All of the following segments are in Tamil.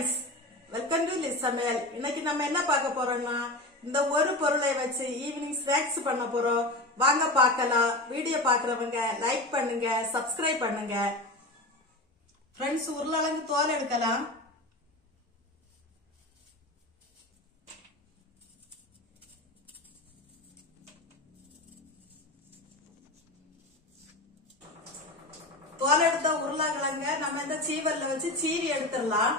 friends, welcome to Liz Samuel. இன்னைக்கு நம்ம என்ன பார்க்க போறோம்னா இந்த ஒரு பொருளை வச்சு ஈவினிங் ஸ்நாக்ஸ் பண்ண போறோம். வாங்க பார்க்கலாம். வீடியோ பார்க்கறவங்க லைக் பண்ணுங்க, சப்ஸ்கிரைப் பண்ணுங்க. फ्रेंड्स உருளைக்கிழங்கு தோல் எடுக்கலாம். தோல் எடுத்த உருளைக்கிழங்க நம்ம இந்த சீவல்ல வச்சு சீவி எடுத்துடலாம்.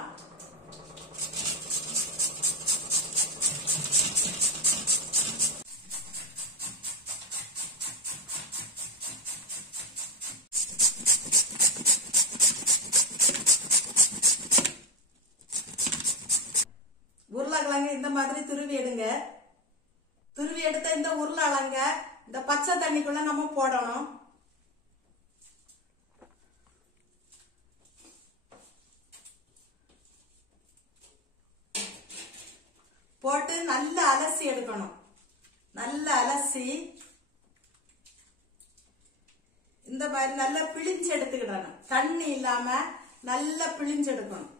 உருளைக்கிழங்கு இந்த மாதிரி துருவி எடுங்க. துருவி எடுத்த இந்த உருளைக்கிழங்க இந்த பச்சை தண்ணிக்குள்ள நம்ம போடணும். போட்டு நல்லா அலசி எடுக்கணும். நல்லா அலசி இந்த மாதிரி நல்லா பிழிஞ்சு எடுத்துக்கிடணும். தண்ணி இல்லாம நல்லா பிழிஞ்சு எடுக்கணும்.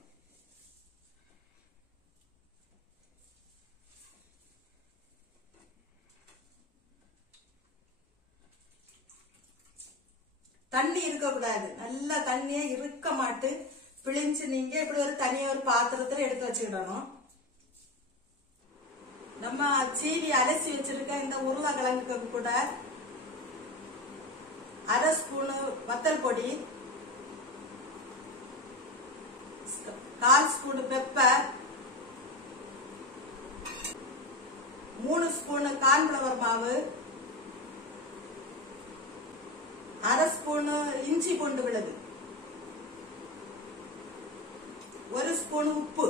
தண்ணி இருக்க கூடாது. நல்லா தண்ணியே இருக்க மாட்டு பிழிஞ்சு நீங்க இப்படி ஒரு தனியா ஒரு பாத்திரத்துல எடுத்து வச்சுக்கிடணும். நம்ம சீவி அலசி வச்சிருக்க இந்த உருளைக்கிழங்குக்கு கூட 1/2 ஸ்பூன் வத்தல் பொடி, 1/4 ஸ்பூன் பெப்பர், 3 ஸ்பூன் கார்ன்ஃபிளவர் மாவு, 1/2 ஸ்பூன் இஞ்சி பூண்டு விழுது, 1 ஸ்பூன் உப்பு,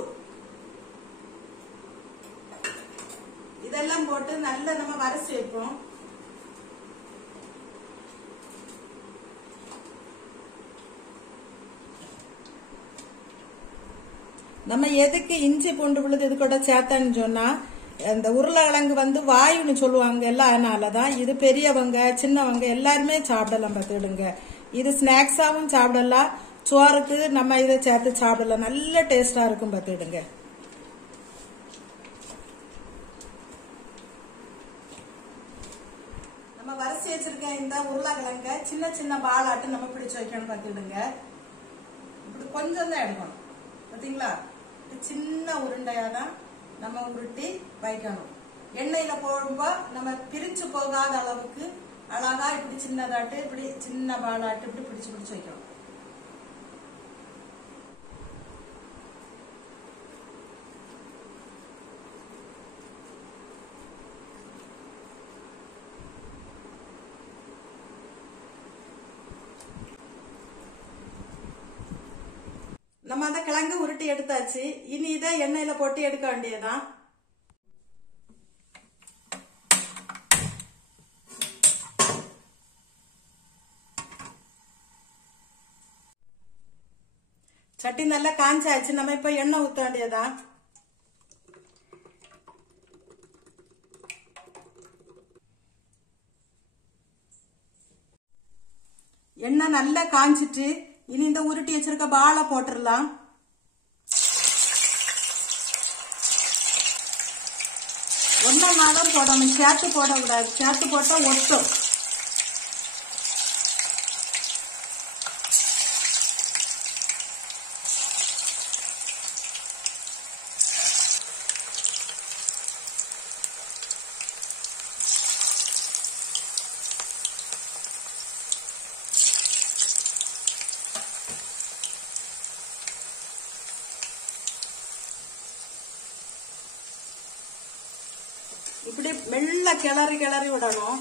இதெல்லாம் போட்டு நல்லா நம்ம வரைச்சி வைப்போம். நம்ம எதுக்கு இஞ்சி பூண்டு விழுது இது கூட சேர்த்தன்னு சொன்னா அந்த உருளைக்கிழங்கு வாயுன்னு சொல்லுவாங்க எல்லாம். அதனாலதான் இது பெரியவங்க சின்னவங்க எல்லாருமே சாப்பிடலாம். பார்த்துடுங்க, இது ஸ்நாக்ஸாவும் சாப்பிடலாம், சோறுக்கு நம்ம இதை சேர்த்து சாப்பிடலாம். நல்ல டேஸ்டா இருக்கும். பார்த்துடுங்க. நம்ம வரிசை வச்சிருக்க இந்த உருளைக்கிழங்க சின்ன சின்ன பாலாட்டு நம்ம பிடிச்சு வைக்கணும். பார்த்துடுங்க, இப்படி கொஞ்சம் தான் எடுக்கணும். பாத்தீங்களா, சின்ன உருண்டையாதான் நம்ம உருட்டி வைக்கணும். எண்ணெயில போடும்போ நம்ம பிரிச்சு போகாத அளவுக்கு அழகா இப்படி சின்னதாட்டு இப்படி சின்ன பாலாட்டு இப்படி பிடிச்சு பிடிச்சு வைக்கணும். நம்ம அந்த கிழங்கு உருட்டி எடுத்தாச்சு. இனி இதை எண்ணெயில போட்டு எடுக்க வேண்டியதுதான். சட்டி நல்லா காஞ்சாச்சு. நம்ம இப்ப எண்ணெய் ஊத்த வேண்டியதுதான். எண்ணெய் நல்லா காஞ்சிட்டு இனி இந்த உருட்டி வச்சிருக்க பாலை போட்டுடலாம். ஒன்னாதான் போடணும், சேர்த்து போடக்கூடாது. சேர்த்து போட்டா ஒட்டும். இப்படி மெல்ல கிளறி கிளறி விடணும்.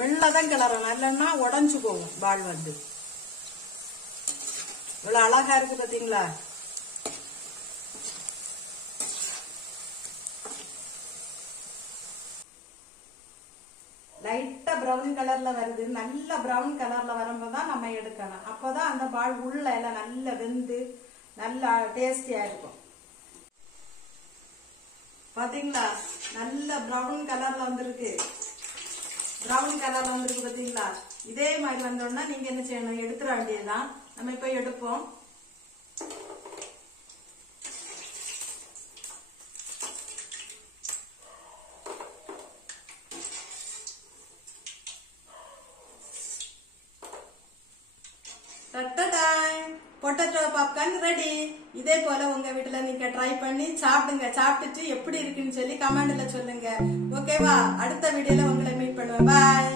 மெல்லதான் கிளறணும், இல்லைன்னா உடஞ்சு போகும் பால். இவ்வளவு அழகா இருக்கு பாத்தீங்களா. லைட்டா பிரவுன் கலர்ல வருது. நல்ல பிரவுன் கலர்ல வரும்போதுதான் நம்ம எடுக்கணும். அப்பதான் அந்த பால் உள்ள எல்லாம் நல்லா வெந்து நல்லா டேஸ்டியா இருக்கும். பாத்தீங்களா, நல்ல பிரவுன் கலர்ல வந்திருக்கு. பிரவுன் கலர்ல வந்துருக்கு பாத்தீங்களா? இதே மாதிரி வந்தோம்னா நீங்க என்ன செய்யணும், எடுத்துட வேண்டியதுதான். நம்ம இப்ப எடுப்போம். Potato popcorn ready. இதே போல உங்க வீட்டுல நீங்க ட்ரை பண்ணி சாப்பிடுங்க. சாப்பிட்டுட்டு எப்படி இருக்குன்னு சொல்லி கமெண்ட்ல சொல்லுங்க. ஓகேவா? அடுத்த வீடியோல உங்களை மீட் பண்ணுவேன். பாய்.